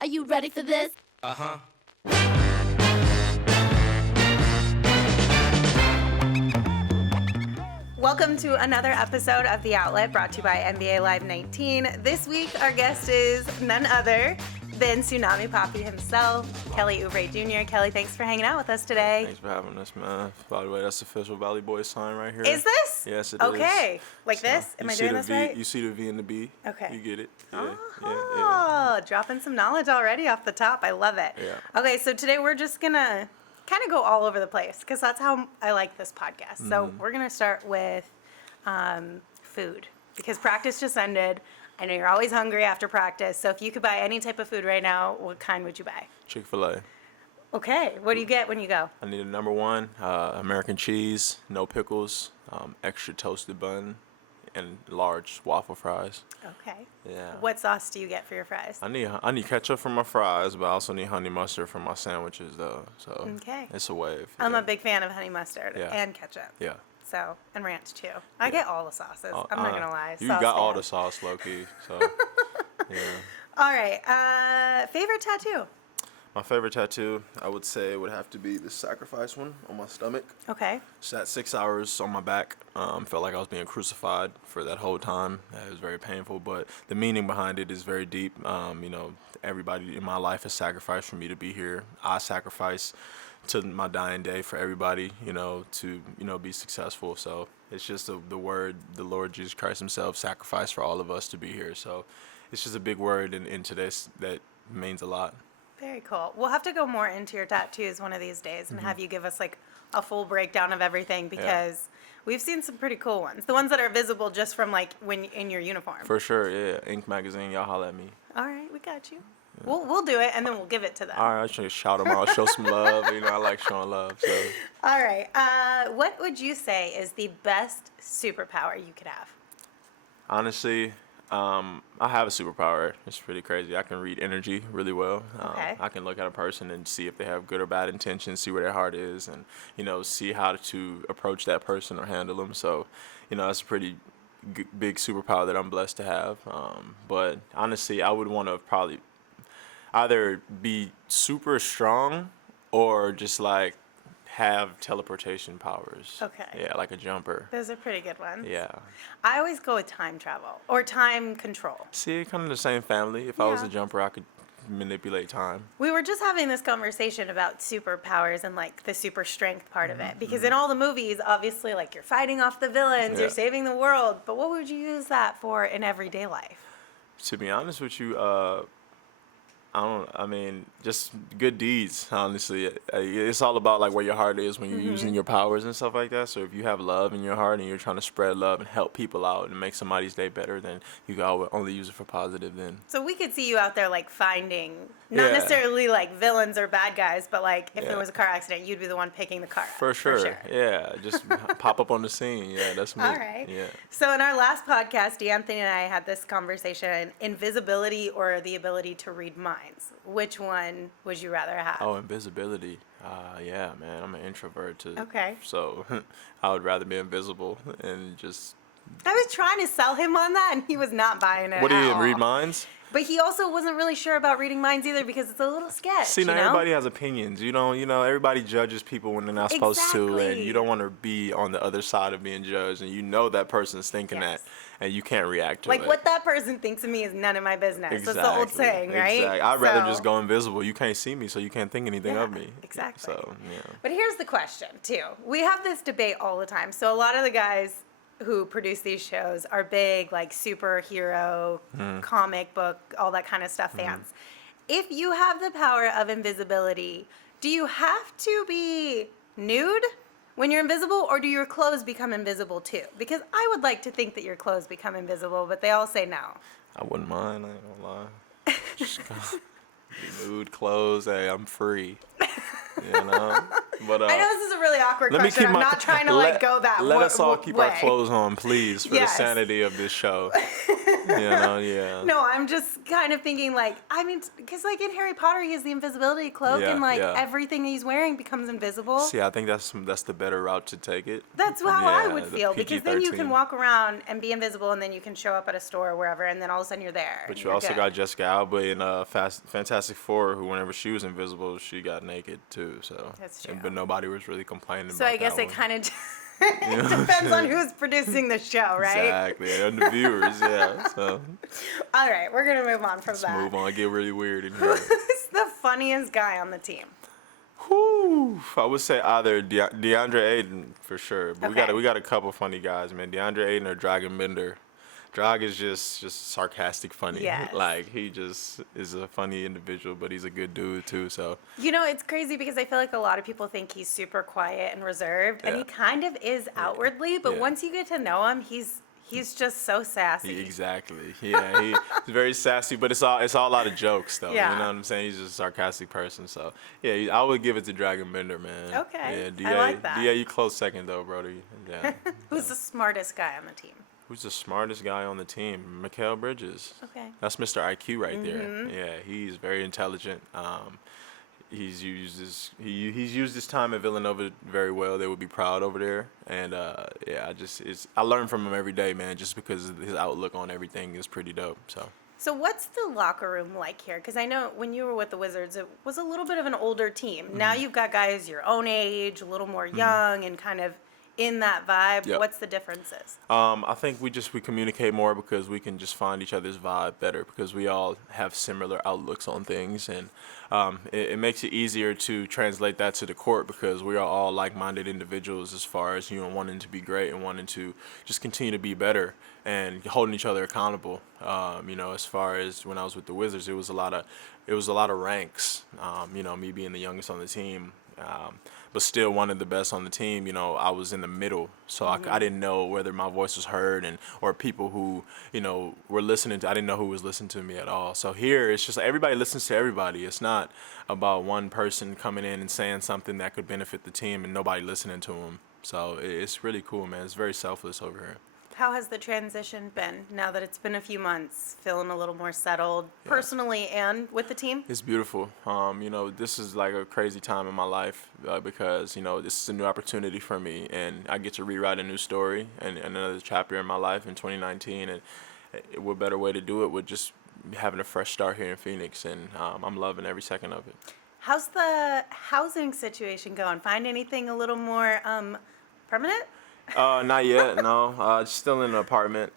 Are you ready for this? Uh-huh. Welcome to another episode of The Outlet, brought to you by NBA Live 19. This week, our guest is none other than Tsunami Papi himself, Kelly Oubre Jr. Kelly, thanks for hanging out with us today. Thanks for having us, man. By the way, that's the official Valley Boy sign right here. Is this? Yes, it is. Okay. Like this? Am I doing this right? You see the V and the B. Okay. You get it. Oh, dropping some knowledge already off the top. I love it. Yeah. Okay, so today we're just going to kind of go all over the place because that's how I like this podcast. So we're going to start with food because practice just ended. I know you're always hungry after practice. So if you could buy any type of food right now, what kind would you buy? Chick-fil-A. Okay. What do you get when you go? I need a number one, American cheese, no pickles, extra toasted bun, and large waffle fries. Okay. Yeah. What sauce do you get for your fries? I need ketchup for my fries, but I also need honey mustard for my sandwiches, though. So Okay. it's a wave. I'm yeah. a big fan of honey mustard Yeah. and ketchup. Yeah. So, and ranch too. I get all the sauces. I'm not going to lie. You Sauce got all fan. the sauce, low-key. So, yeah. All right. Favorite tattoo? My favorite tattoo, I would say, would have to be the sacrifice one on my stomach. Okay. Sat 6 hours on my back. Felt like I was being crucified for that whole time. It was very painful, but the meaning behind it is very deep. Everybody in my life has sacrificed for me to be here. I sacrifice to my dying day for everybody, to be successful. So it's just the word, the Lord Jesus Christ himself sacrificed for all of us to be here. So it's just a big word in today's that means a lot. Very cool. We'll have to go more into your tattoos one of these days and have you give us like a full breakdown of everything because we've seen some pretty cool ones. The ones that are visible just from like when in your uniform. For sure, yeah. Ink Magazine, y'all holla at me. All right, we got you. Yeah. We'll do it and then we'll give it to them. All right, I should shout them out, show some love. I like showing love. So. All right. What would you say is the best superpower you could have? Honestly, I have a superpower. It's pretty crazy. I can read energy really well. Okay. I can look at a person and see if they have good or bad intentions, see where their heart is, and see how to approach that person or handle them. So, that's a pretty big superpower that I'm blessed to have. But honestly, I would want to probably either be super strong or just like have teleportation powers. Okay. Yeah, like a jumper. Those are pretty good ones. Yeah. I always go with time travel or time control. See, kind of the same family. If I was a jumper, I could manipulate time. We were just having this conversation about superpowers and like the super strength part of it. Because in all the movies, obviously, like you're fighting off the villains, you're saving the world. But what would you use that for in everyday life? To be honest with you, just good deeds, honestly. It's all about like where your heart is when you're using your powers and stuff like that. So if you have love in your heart and you're trying to spread love and help people out and make somebody's day better, then you can only use it for positive then. So we could see you out there like finding, not necessarily like villains or bad guys, but like if there was a car accident, you'd be the one picking the car up. For sure. Yeah, just pop up on the scene. Yeah, that's me. All right. Yeah. So in our last podcast, D'Anthony and I had this conversation, invisibility or the ability to read minds. Which one would you rather have? Oh, invisibility. Yeah, man, I'm an introvert too. Okay. So I would rather be invisible and just... I was trying to sell him on that, and he was not buying it. What do you at all. read minds? But he also wasn't really sure about reading minds either because it's a little sketch. See, now everybody has opinions. Everybody judges people when they're not supposed to, and you don't want to be on the other side of being judged, and that person's thinking that, and you can't react to it. Like, what that person thinks of me is none of my business. Exactly. That's the old saying, right? Exactly. I'd rather just go invisible. You can't see me, so you can't think anything of me. Exactly. So, yeah. But here's the question, too. We have this debate all the time. So a lot of the guys who produce these shows are big, like, superhero, comic book, all that kind of stuff fans. If you have the power of invisibility, do you have to be nude when you're invisible, or do your clothes become invisible too? Because I would like to think that your clothes become invisible, but they all say no. I wouldn't mind, I ain't gonna lie. Just be nude, clothes, hey, I'm free. But I know this is a really awkward let me question. keep I'm not trying to like go that Let us all keep way. our clothes on, please, for the Yes. sanity of this show. Yeah. No, I'm just kind of thinking like, I mean, because like in Harry Potter, he has the invisibility cloak, Yeah, and like yeah. everything he's wearing becomes invisible. See, I think that's the better route to take it. That's how I would the feel, because then you can PG-13. walk around and be invisible, and then you can show up at a store or wherever, and then all of a sudden you're there. But and you you're also good. got Jessica Alba in Fantastic Four, who whenever she was invisible, she got naked too. So That's true. But nobody was really complaining. So about I guess that it one. kind of it depends on who's producing the show, right? Exactly, and the viewers, yeah. So All right, we're gonna move on from let's that. move on. Get really weird in here. Who's the funniest guy on the team? Whew, I would say either DeAndre Ayton for sure. But Okay. we got a couple funny guys, man. DeAndre Ayton or Dragon Bender. Drag is just sarcastic funny. Yes. Like he just is a funny individual, but he's a good dude too. So You know, it's crazy because I feel like a lot of people think he's super quiet and reserved, and Yeah. he kind of is outwardly, but Yeah. once you get to know him, he's just so sassy. exactly, yeah, he's very sassy, but it's all a lot of jokes though. Yeah. You know what I'm saying? He's just a sarcastic person. So yeah, I would give it to Dragon Bender, man. Okay, Yeah, I like that. DA, you close second though, Brody. Yeah. Who's the smartest guy on the team? Who's the smartest guy on the team? Mikal Bridges. Okay. That's Mr. IQ right there. Mm-hmm. Yeah, he's very intelligent. He's used his time at Villanova very well. They would be proud over there. And yeah, I learn from him every day, man. Just because his outlook on everything is pretty dope. So what's the locker room like here? Because I know when you were with the Wizards, it was a little bit of an older team. Now you've got guys your own age, a little more young, and kind of in that vibe. Yep. What's the differences? I think we communicate more because we can just find each other's vibe better because we all have similar outlooks on things, and it makes it easier to translate that to the court because we are all like-minded individuals as far as wanting to be great and wanting to just continue to be better and holding each other accountable. As far as when I was with the Wizards, it was a lot of ranks. Me being the youngest on the team. But still one of the best on the team. I was in the middle, so I didn't know whether my voice was heard or people who were listening to. I didn't know who was listening to me at all. So here it's just like everybody listens to everybody. It's not about one person coming in and saying something that could benefit the team and nobody listening to them. So it's really cool, man. It's very selfless over here. How has the transition been now that it's been a few months, feeling a little more settled personally and with the team? It's beautiful. This is like a crazy time in my life because, this is a new opportunity for me and I get to rewrite a new story and another chapter in my life in 2019. And what better way to do it with just having a fresh start here in Phoenix. And I'm loving every second of it. How's the housing situation going? Find anything a little more permanent? Not yet, no. Still in an apartment.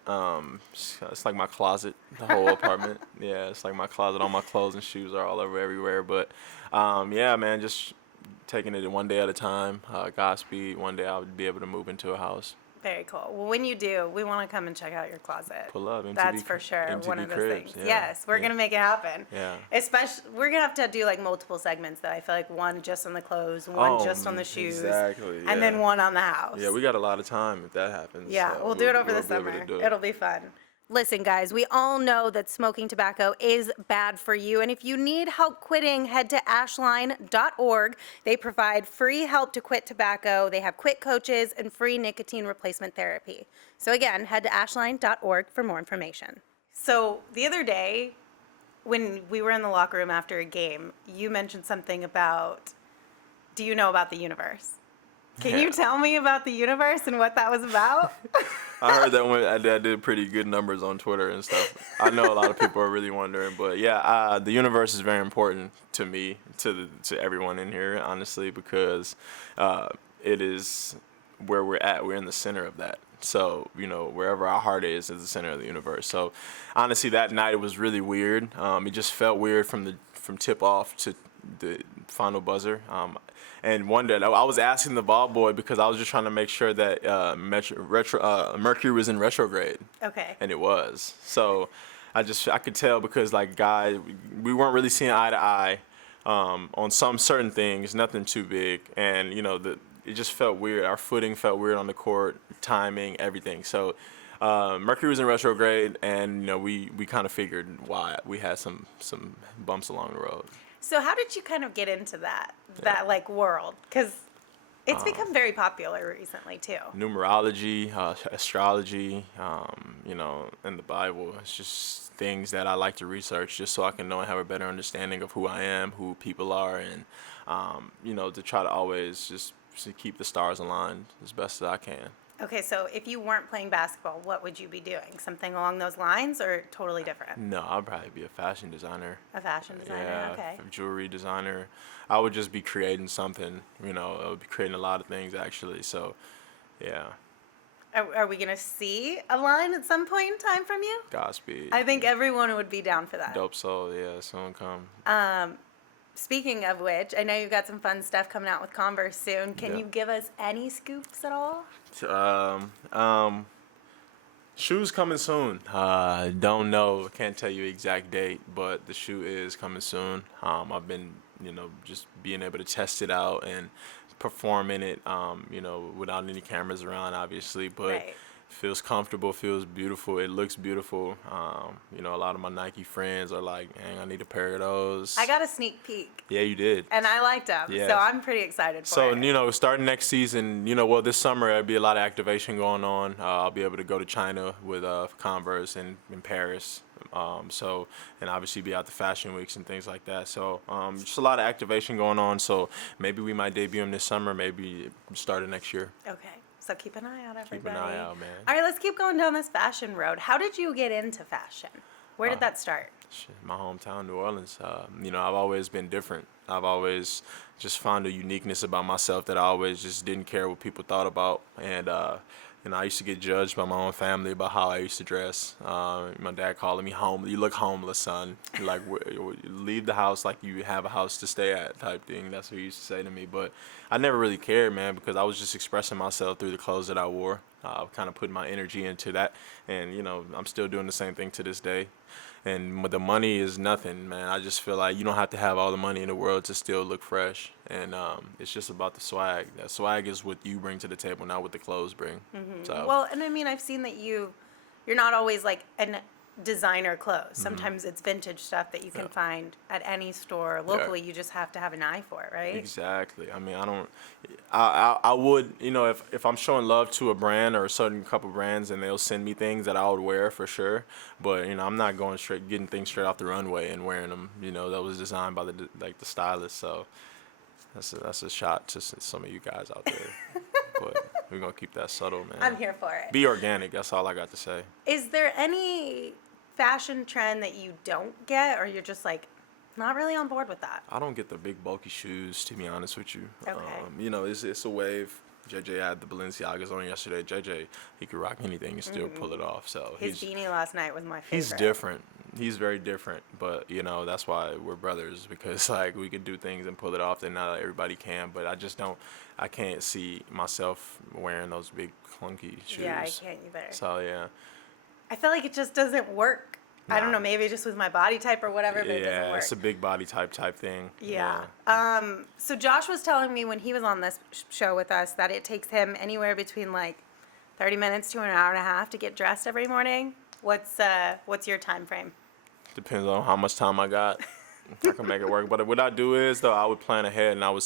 It's like my closet, the whole apartment. Yeah, it's like my closet. All my clothes and shoes are all over everywhere. But, yeah, man, just taking it one day at a time. Godspeed. One day I'll be able to move into a house. Very cool. Well, when you do, we want to come and check out your closet. Pull up. MTV, That's for sure MTV one of those Cribs, things. yeah, Yes, we're yeah. gonna make it happen. Yeah. Especially, we're gonna have to do like multiple segments. Though I feel like one just on the clothes, one just on the shoes, Exactly. and then one on the house. Yeah, we got a lot of time if that happens. Yeah, so we'll do it over the we'll be able summer. to do it. It'll be fun. Listen, guys, we all know that smoking tobacco is bad for you. And if you need help quitting, head to ashline.org. They provide free help to quit tobacco. They have quit coaches and free nicotine replacement therapy. So again, head to ashline.org for more information. So the other day, when we were in the locker room after a game, you mentioned something about, do you know about the universe? Can you tell me about the universe and what that was about? I heard that when I did pretty good numbers on Twitter and stuff. I know a lot of people are really wondering, but yeah, the universe is very important to me, to everyone in here, honestly, because it is where we're at. We're in the center of that. So, wherever our heart is the center of the universe. So, honestly, that night it was really weird. It just felt weird from tip off to the final buzzer. And one day, I was asking the ball boy because I was just trying to make sure that Mercury was in retrograde. Okay. And it was. So I could tell because, we weren't really seeing eye to eye on some certain things, nothing too big. And, it just felt weird. Our footing felt weird on the court, timing, everything. So Mercury was in retrograde, and, we kind of figured why we had some bumps along the road. So how did you kind of get into that world? Because It's become very popular recently too. Numerology, astrology, and the Bible. It's just things that I like to research just so I can know and have a better understanding of who I am, who people are, and, to try to always just to keep the stars aligned as best as I can. Okay, so if you weren't playing basketball, what would you be doing? Something along those lines or totally different? No, I'd probably be a fashion designer. A fashion designer, Yeah, okay. jewelry designer. I would just be creating something, I would be creating a lot of things actually. So, yeah, Are we going to see a line at some point in time from you? Godspeed. I think everyone would be down for that. Dope soul, yeah, soon come. Speaking of which, I know you've got some fun stuff coming out with Converse soon. Can Yeah. you give us any scoops at all? Shoes coming soon. Don't know, can't tell you exact date, but the shoe is coming soon. I've been, just being able to test it out and perform in it, without any cameras around, obviously, but Right. feels comfortable, feels beautiful. It looks beautiful. A lot of my Nike friends are like, "Dang, I need a pair of those." I got a sneak peek, Yeah, you did. and I liked them, Yes. so I'm pretty excited for So, it. starting next season, this summer, there'll be a lot of activation going on. I'll be able to go to China with Converse and in Paris. And obviously be out the fashion weeks and things like that. So, just a lot of activation going on. So maybe we might debut them this summer, maybe start of next year. Okay, so keep an eye out, everybody. Keep an eye out, man. All right, let's keep going down this fashion road. How did you get into fashion? Where did that start? Shit, my hometown, New Orleans. I've always been different. I've always just found a uniqueness about myself that I always just didn't care what people thought about. And, I used to get judged by my own family about how I used to dress. My dad calling me home. "You look homeless, son. Like, leave the house like you have a house to stay at," type thing. That's what he used to say to me. But I never really cared, man, because I was just expressing myself through the clothes that I wore. Kind of putting my energy into that. And, I'm still doing the same thing to this day. And the money is nothing, man. I just feel like you don't have to have all the money in the world to still look fresh. And it's just about the swag. That swag is what you bring to the table, not what the clothes bring. So, Well, and I mean, I've seen that you're not always like an designer clothes. Sometimes it's vintage stuff that you can find at any store locally. You just have to have an eye for it, right? exactly. I mean, I would, if I'm showing love to a brand or a certain couple brands and they'll send me things that I would wear for sure. But, I'm not going getting things straight off the runway and wearing them, that was designed by the stylist. So that's a shot to some of you guys out there. But we're going to keep that subtle, man. I'm here for it. Be organic. That's all I got to say. Is there any fashion trend that you don't get, or you're just like not really on board with that? I don't get the big bulky shoes, to be honest with you. Okay. It's a wave. JJ had the Balenciagas on yesterday. JJ, he could rock anything and still pull it off. So His beanie last night was my favorite. he's different. He's very different. But that's why we're brothers, because like we can do things and pull it off that not everybody can. But I can't see myself wearing those big clunky shoes. Yeah, I can't either. So yeah. I feel like it just doesn't work. I don't Nah. know, maybe just with my body type or whatever, but it doesn't Yeah, work. it's a big body type thing. Yeah. So Josh was telling me when he was on this show with us that it takes him anywhere between like 30 minutes to an hour and a half to get dressed every morning. What's your time frame? Depends on how much time I got. I can make it work. But what I do is though, I would plan ahead and I would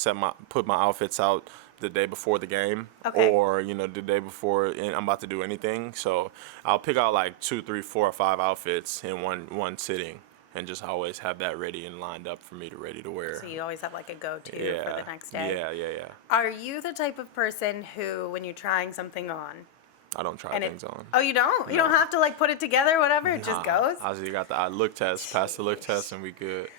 put my outfits out the day before the game, Okay. or the day before I'm about to do anything. So I'll pick out like 2, 3, 4, or 5 outfits in one sitting, and just always have that ready and lined up for me ready to wear. So you always have like a go-to for Yeah, the next day. yeah. Are you the type of person who, when you're trying something on, I don't try and things on. Oh, you don't? You don't have to like put it together, whatever. It just goes. I just got the look test, pass the look test, and we good.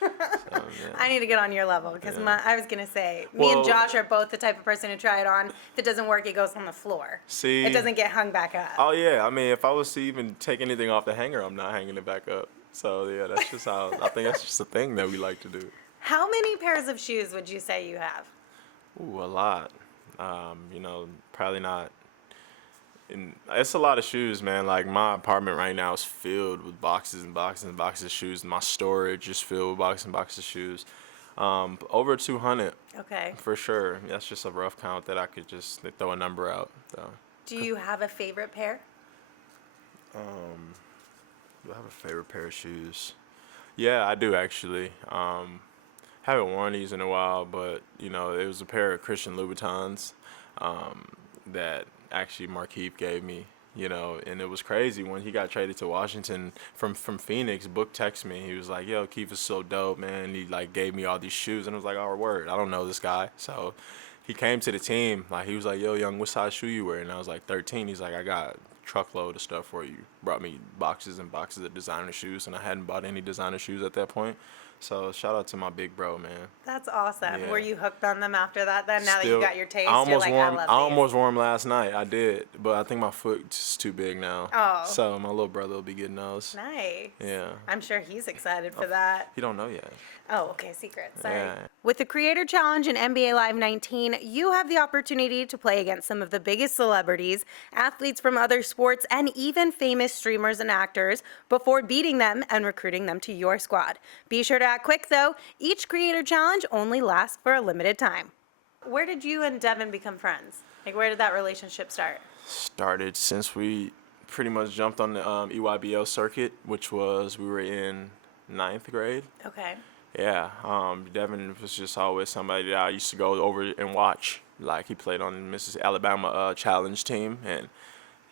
So, yeah. I need to get on your level because Yeah. I was gonna say me and Well- Josh are both the type of person to try it on. If it doesn't work, it goes on the floor. See, It doesn't get hung back up. Oh yeah, I mean, if I was to even take anything off the hanger, I'm not hanging it back up. So yeah, that's just how I think that's just a thing that we like to do. How many pairs of shoes would you say you have? Ooh, a lot. Probably not. It's a lot of shoes, man. Like my apartment right now is filled with boxes and boxes and boxes of shoes. My storage is filled with boxes and boxes of shoes. Over 200 Okay. for sure. That's just a rough count that I could just throw a number out. So. Do you have a favorite pair? Do I have a favorite pair of shoes? Yeah, I do actually. Haven't worn these in a while, but it was a pair of Christian Louboutins that actually Markeith gave me. And it was crazy when he got traded to Washington from Phoenix. Book texted me. He was like, "Yo, Keith is so dope, man." And he like gave me all these shoes, and I was like, "Oh, word, I don't know this guy." So he came to the team. Like he was like, "Yo, young, what size shoe you wear?" And I was like, 13. He's like, "I got a truckload of stuff for you." Brought me boxes and boxes of designer shoes, and I hadn't bought any designer shoes at that point. So shout out to my big bro, man. That's awesome. Yeah. Were you hooked on them after that then? Now that you Still, got your taste, I you're almost like, wore I 'em- love I these. almost wore 'em last night. I did, but I think my foot's too big now. Oh. So my little brother will be getting those. Nice. Yeah. I'm sure he's excited for that. You don't know yet. Oh, okay, secret. Sorry. Yeah. With the Creator Challenge and NBA Live 19, you have the opportunity to play against some of the biggest celebrities, athletes from other sports, and even famous streamers and actors before beating them and recruiting them to your squad. Be sure to act quick, though. Each Creator Challenge only lasts for a limited time. Where did you and Devin become friends? Like, where did that relationship start? Started since we pretty much jumped on the EYBL circuit, which was we were in 9th grade. Okay. Yeah, Devin was just always somebody that I used to go over and watch. Like he played on Mrs. Alabama Challenge team, and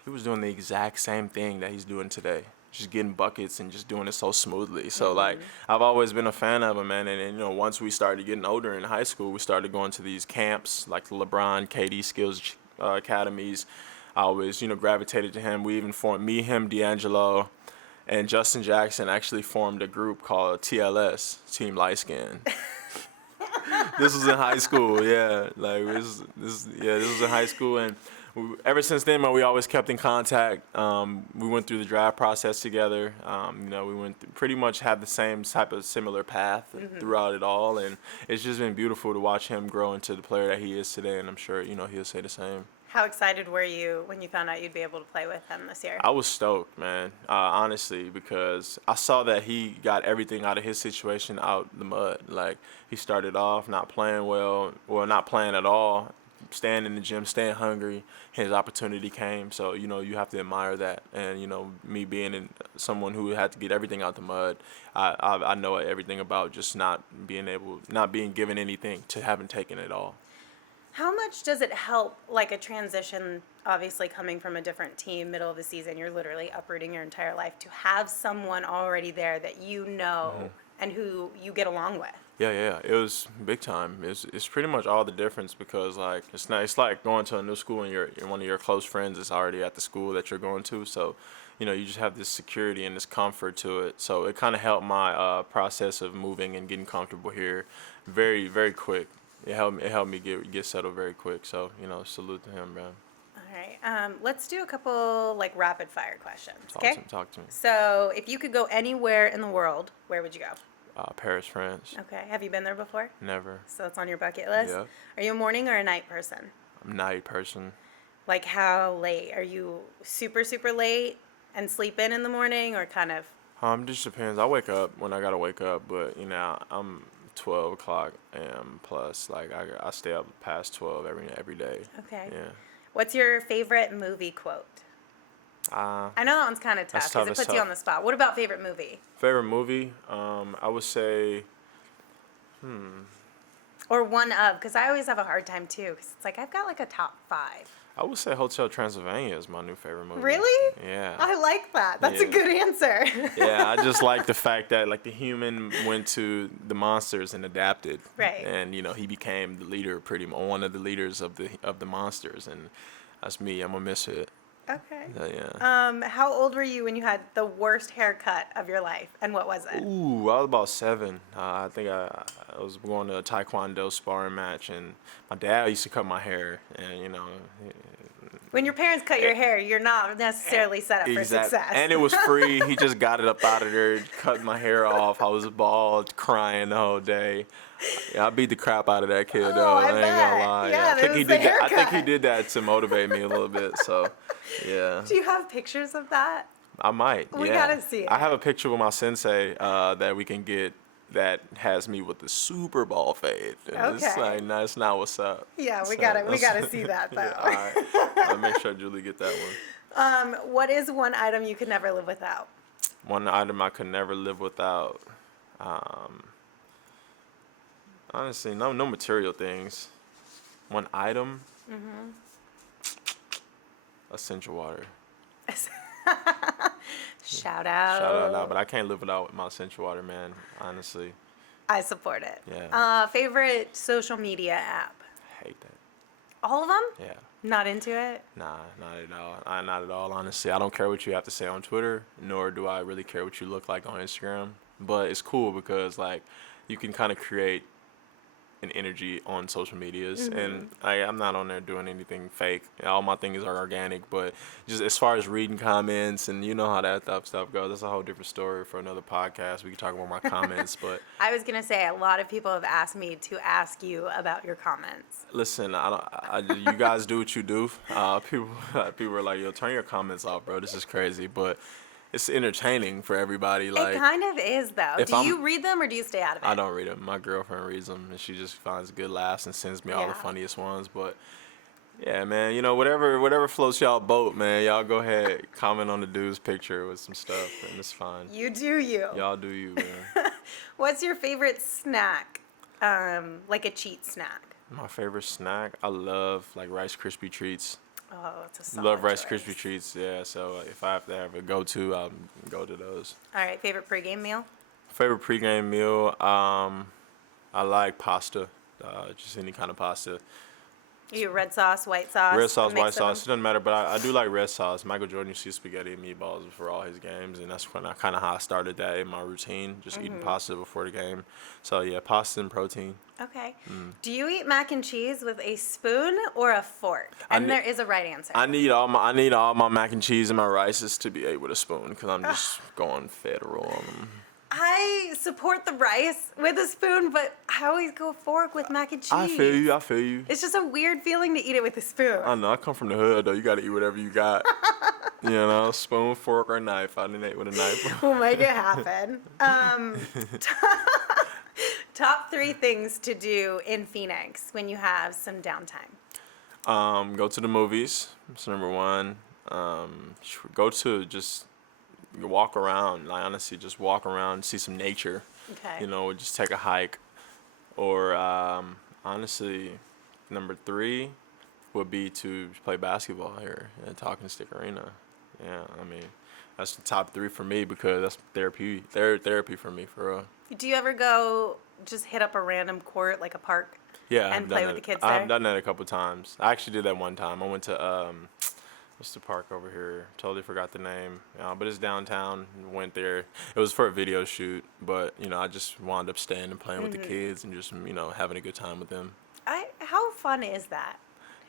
he was doing the exact same thing that he's doing today, just getting buckets and just doing it so smoothly. So like I've always been a fan of him, man. And once we started getting older in high school, we started going to these camps like the LeBron, KD skills academies. I always gravitated to him. We even formed me, him, D'Angelo, and Justin Jackson actually formed a group called TLS, Team Light Skin. This was in high school, yeah. Like this was in high school, and ever since then, man, we always kept in contact. We went through the draft process together. We pretty much had the same type of similar path throughout it all, and it's just been beautiful to watch him grow into the player that he is today. And I'm sure he'll say the same. How excited were you when you found out you'd be able to play with him this year? I was stoked, man, honestly, because I saw that he got everything out of his situation out the mud. Like, he started off not playing well, not playing at all, staying in the gym, staying hungry. His opportunity came, so, you have to admire that. And, me being someone who had to get everything out the mud, I know everything about just not being given anything to having taken it all. How much does it help, like a transition, obviously coming from a different team, middle of the season, you're literally uprooting your entire life, to have someone already there that and who you get along with? Yeah, it was big time. It's pretty much all the difference because like it's like going to a new school and one of your close friends is already at the school that you're going to, so you just have this security and this comfort to it. So it kind of helped my process of moving and getting comfortable here very, very quick. It helped me get settled very quick. So salute to him, bro. All right. Let's do a couple like rapid fire questions. Okay. Talk to me. So, if you could go anywhere in the world, where would you go? Paris, France. Okay. Have you been there before? Never. So it's on your bucket list. Yeah. Are you a morning or a night person? I'm a night person. Like how late? Are you super super late and sleep in the morning, or kind of? Just depends. I wake up when I gotta wake up, but I'm 12 o'clock a.m. plus. Like I stay up past 12 every day. Okay. Yeah. What's your favorite movie quote? I know that one's kind of tough because it puts you on the spot. What about favorite movie? Favorite movie? I would say. Or one of, because I always have a hard time too. Because it's like I've got like a top 5. I would say Hotel Transylvania is my new favorite movie. Really? Yeah. I like that. That's a Yeah. good answer. Yeah, I just like the fact that like the human went to the monsters and adapted. Right. And he became the leader, one of the leaders of the monsters, and that's me. I'm a misfit. Okay. Yeah. How old were you when you had the worst haircut of your life, and what was it? Ooh, I was about 7. I think I was going to a Taekwondo sparring match, and my dad used to cut my hair, and When your parents cut your hair, you're not necessarily set up for success. And it was free. He just got it up out of there, cut my hair off. I was bald, crying the whole day. Yeah, I beat the crap out of that kid, though. I ain't gonna lie. Yeah, I think he it was the did that. I think he haircut. did that to motivate me a little bit. So, yeah. Do you have pictures of that? I might. We yeah. gotta see it. I have a picture with my sensei that we can get that has me with the super ball fade. And it's Okay. like, that's not what's up. Yeah, we So, gotta see that though. Yeah, all right. I'll make sure Julie get that one. What is one item you could never live without? One item I could never live without. Honestly, no material things. One item, essential water. Shout Shout out loud, out. but I can't live without my essential water, man. Honestly, I support it. yeah. Favorite social media app? Hate that. All of them? Yeah. Not into it? Nah, not at all. Not at all, honestly. I don't care what you have to say on Twitter, nor do I really care what you look like on Instagram. But it's cool because, like, you can kind of create an energy on social medias, and I'm not on there doing anything fake. All my things are organic, but just as far as reading comments and you know how that stuff goes, that's a whole different story for another podcast. We can talk about my comments, but I was going to say, a lot of people have asked me to ask you about your comments. listen, you guys do what you do. People are like, yo, turn your comments off, bro. This is crazy, but it's entertaining for everybody. Like, It kind of is, though. if Do I'm- you read them or do you stay out of it? I don't read them. My girlfriend reads them, and she just finds good laughs and sends me all the Yeah. funniest ones. But yeah, man, you know, whatever floats y'all boat, man. Y'all go ahead, comment on the dude's picture with some stuff, and it's fine. You do you. Y'all do you, man. What's your favorite snack? Like a cheat snack. My favorite snack, I love like Rice Krispie treats. Oh, it's a solid Love Rice choice. Krispie treats, yeah. So if I have to have a go-to, I'll go to those. All right, favorite pregame meal? Favorite pregame meal, I like pasta, just any kind of pasta. You red sauce, white sauce? Red sauce, a mix white of sauce, it them? doesn't matter, but I do like red sauce. Michael Jordan used to use spaghetti and meatballs for all his games, and that's when I kind of how I started that in my routine, just eating pasta before the game. So yeah, pasta and protein. Okay. Do you eat mac and cheese with a spoon or a fork? And ne- there is a right answer. I need all my mac and cheese and my rices to be ate with a spoon because I'm just going federal on them. I support the rice with a spoon, but I always go fork with mac and cheese. I feel you. It's just a weird feeling to eat it with a spoon. I know, I come from the hood though. You gotta eat whatever you got. You know, spoon, fork, or knife. I didn't eat with a knife. We'll make it happen. Top 3 things to do in Phoenix when you have some downtime. Go to the movies. That's number one. Go to just walk around. Like honestly, just walk around, see some nature. Okay. You know, just take a hike. Or honestly, number 3 would be to play basketball here at Talking Stick Arena. Yeah, I mean, that's the top 3 for me because that's therapy for me, for real. Do you ever go just hit up a random court, like a park? Yeah, And I've play done with the that. kids there? I've done that a couple times. I actually did that one time. I went to what's the park over here? Totally forgot the name. But it's downtown. Went there. It was for a video shoot, but you know, I just wound up staying and playing with the kids and just having a good time with them. How fun is that?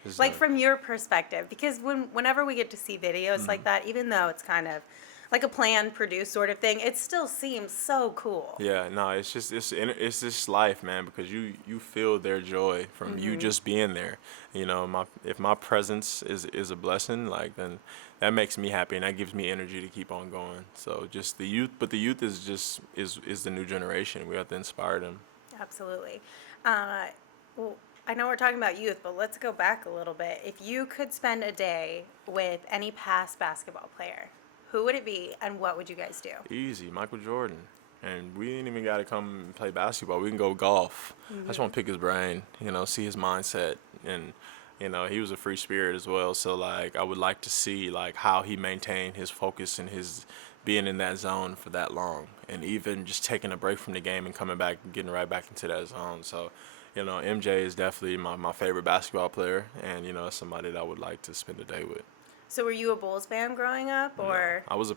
Just, Like from your perspective, because whenever we get to see videos like that, even though it's kind of like a planned, produced sort of thing, it still seems so cool. Yeah, no, it's just life, man, because you feel their joy from you just being there. You know, if my presence is a blessing, like then that makes me happy and that gives me energy to keep on going. So just the youth, but the youth is just is the new generation. We have to inspire them. Absolutely. Well, I know we're talking about youth, but let's go back a little bit. If you could spend a day with any past basketball player, who would it be and what would you guys do? Easy, Michael Jordan. And we ain't even got to come and play basketball. We can go golf. I just want to pick his brain, see his mindset. And, he was a free spirit as well. So, like, I would like to see, like, how he maintained his focus and his being in that zone for that long. And even just taking a break from the game and coming back and getting right back into that zone. So, MJ is definitely my favorite basketball player. And, somebody that I would like to spend a day with. So were you a Bulls fan growing up, or? I was a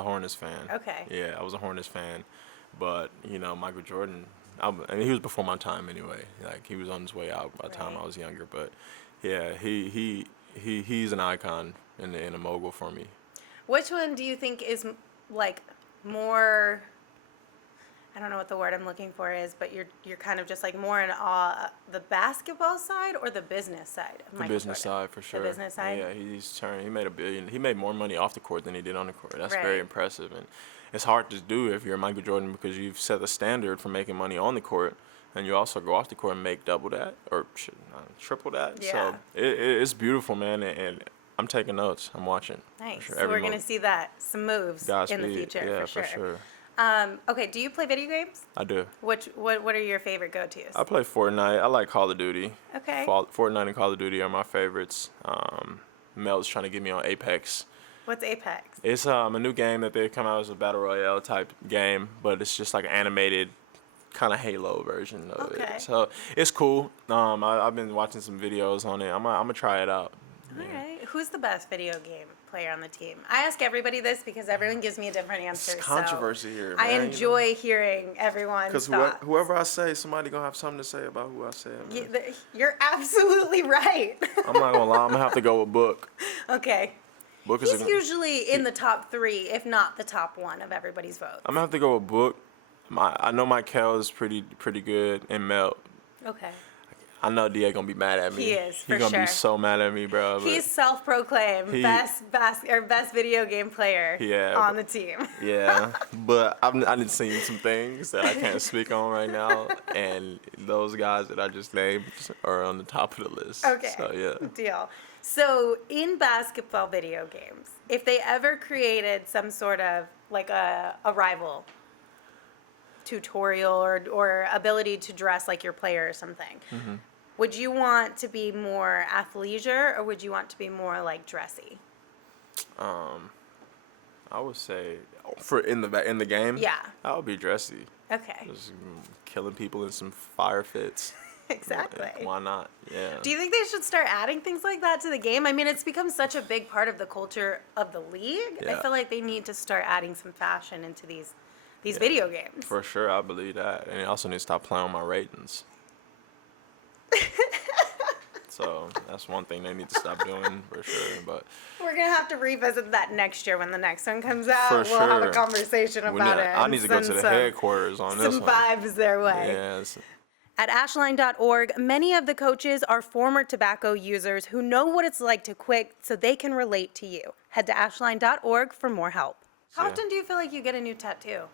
Hornets fan. Okay. Yeah, I was a Hornets fan, but Michael Jordan. I mean, he was before my time anyway. Like he was on his way out by the time I was younger. But yeah, he's an icon and a mogul for me. Which one do you think is like more? I don't know what the word I'm looking for is, but you're kind of just like more in awe, the basketball side or the business side of The Michael business Jordan? side for sure. The business side? Yeah, he made $1 billion. He made more money off the court than he did on the court. That's very Right. impressive, and it's hard to do if you're Michael Jordan because you've set the standard for making money on the court, and you also go off the court and make double that or triple that. Yeah. So it's beautiful, man, and I'm taking notes. I'm watching. Nice. For sure. So Every we're going to move. see some moves in the Godspeed. future Yeah, for sure. Okay, do you play video games? I do. What are your favorite go-tos? I play Fortnite. I like Call of Duty. Okay. Fortnite and Call of Duty are my favorites. Mel's trying to get me on Apex. What's Apex? It's a new game that they come out as a battle royale type game, but it's just like an animated kind of Halo version of Okay. it. So it's cool. I've been watching some videos on it. I'm gonna try it out. All right. Who's the best video game player on the team? I ask everybody this because everyone gives me a different answer. It's controversy here, I man, enjoy hearing everyone's because thoughts. whoever I say, somebody gonna have something to say about who I say. You're absolutely right. I'm not gonna lie. I'm gonna have to go with Book. Okay. Book is He's usually in the top 3, if not the top 1 of everybody's votes. I'm gonna have to go with Book. I know Michael is pretty good, and Mel. Okay. I know DA gonna be mad at me. He is, for He's gonna sure. be so mad at me, bro. But He's self-proclaimed best video game player on the team. yeah, but I didn't see some things that I can't speak on right now, and those guys that I just named are on the top of the list. Okay. So yeah. Deal. So in basketball video games, if they ever created some sort of like a rival tutorial or ability to dress like your player or something, would you want to be more athleisure or would you want to be more like dressy? I would say for in the game. Yeah. I would be dressy. Okay. Just killing people in some fire fits. Exactly. Like, why not? Yeah. Do you think they should start adding things like that to the game? I mean, it's become such a big part of the culture of the league. I Yeah. feel like they need to start adding some fashion into these video games. For sure, I believe that, and they also need to stop playing on my ratings. So that's one thing they need to stop doing for sure. But We're gonna have to revisit that next year when the next one comes out. For We'll have a sure. conversation about it. I need to go to Send the headquarters on this some one. vibes their way. Yes. At ashline.org, many of the coaches are former tobacco users who know what it's like to quit so they can relate to you. Head to ashline.org for more help. How Yeah. often do you feel like you get a new tattoo?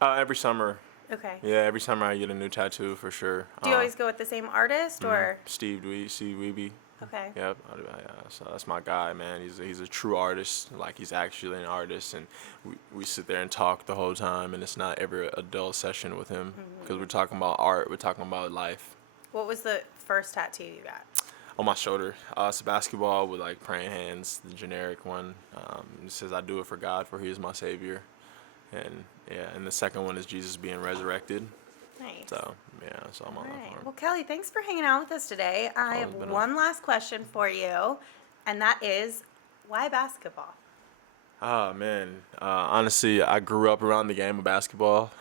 Every summer. Okay. Yeah, every summer I get a new tattoo for sure. Do you always go with the same artist or? Steve Weeby. Okay. Yep. So that's my guy, man. He's a true artist. Like, he's actually an artist, and we sit there and talk the whole time, and it's not ever a dull session with him because we're talking about art. We're talking about life. What was the first tattoo you got? On my shoulder. It's a basketball with like praying hands, the generic one. It says, "I do it for God, for He is my Savior." And yeah, and the second one is Jesus being resurrected. Nice. So yeah, so I'm on All that right. for him. Well, Kelly, thanks for hanging out with us today. I have it's been one last question for you, and that is, why basketball? Oh man, honestly, I grew up around the game of basketball.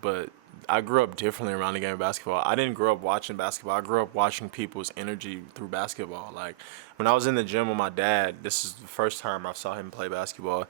But I grew up differently around the game of basketball. I didn't grow up watching basketball. I grew up watching people's energy through basketball. Like, when I was in the gym with my dad, this is the first time I saw him play basketball.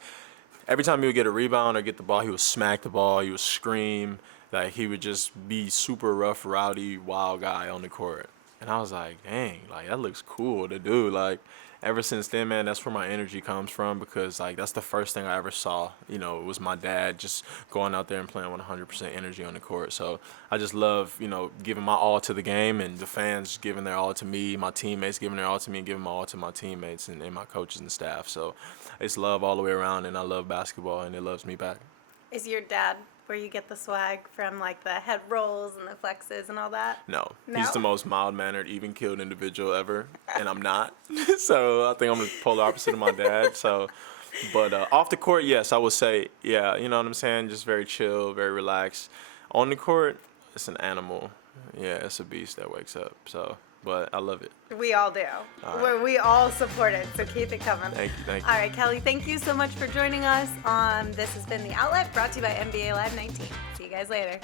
Every time he would get a rebound or get the ball, he would smack the ball. He would scream. Like, he would just be super rough, rowdy, wild guy on the court. And I was like, dang, like, that looks cool to do. Like, ever since then, man, that's where my energy comes from, because, like, that's the first thing I ever saw. It was my dad just going out there and playing with 100% energy on the court. So I just love, giving my all to the game, and the fans giving their all to me, my teammates giving their all to me, and giving my all to my teammates and my coaches and staff. So it's love all the way around, and I love basketball, and it loves me back. Is your dad where you get the swag from, like the head rolls and the flexes and all that? No. No? He's the most mild-mannered, even-keeled individual ever, and I'm not. So I think I'm the polar opposite of my dad. But off the court, yes, I would say, yeah, you know what I'm saying? Just very chill, very relaxed. On the court, it's an animal. Yeah, it's a beast that wakes up. But I love it. We all do. All We all support it, so keep it coming. Thank you. All right, Kelly, thank you so much for joining us. This has been The Outlet, brought to you by NBA Live 19. See you guys later.